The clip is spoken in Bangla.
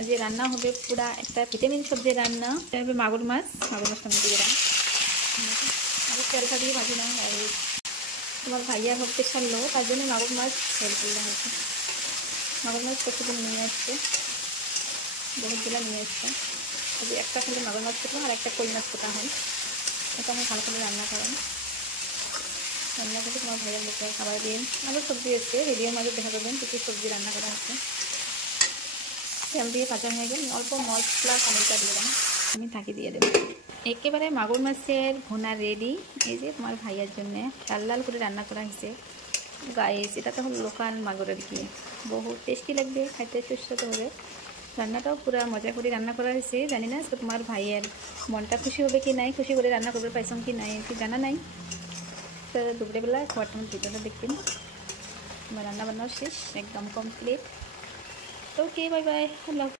आज ये रान्ना होबे पूरा एक ভিটামিন सब्जी रान्ना হবে মাগুর মাছটা আমি দিয়ে দিলাম আর তেলটা দিয়ে ভাজি নাও আর তোমার ভাইয়া হচ্ছে ছাড়লো তার জন্য মাগুর মাছ তেল করলাম হচ্ছে মাগুর মাছ কতদিন নিয়ে আসছে বহুতগুলো নিয়ে আসছে যদি একটা খালি মাগুর মাছ করলাম আর একটা কই মাছ কোটা হয় এটা আমি ভালো করে রান্না করাম রান্না করে তোমার ভাইয়ার লোকে খাবার দিয়ে আরও সবজি আছে ভিডিওর মাঝে দেখা পাবেন কিছু সবজি রান্না করা হচ্ছে তেল দিয়ে ভাজা হয়ে গেল অল্প মশলা টমেটো দিয়ে দিলাম আমি থাকি দিয়ে দেবো একেবারে মাগুর মাছের ভুনা রেডি এই যে তোমার ভাইয়ার জন্য লাল লাল করে রান্না করা হয়েছে গাইস এটা তো হলো লোকাল মাগুরের কি বহুত টেস্টি লাগবে খাইতে সুস্বাদু হবে রান্নাটাও পুরো মজা করে রান্না করা হয়েছে জানি না তো তোমার ভাইয়ের মনটা খুশি হবে কি নাই খুশি করে রান্না করবে পাইছম কি নাই কি জানা নাই তো দুপুরবেলা খাবার টাইম ভিডিওটা দেখবেন আমার রান্না বান্না শেষ একদম কমপ্লিট ওকে বাই বাই আল্লাহ।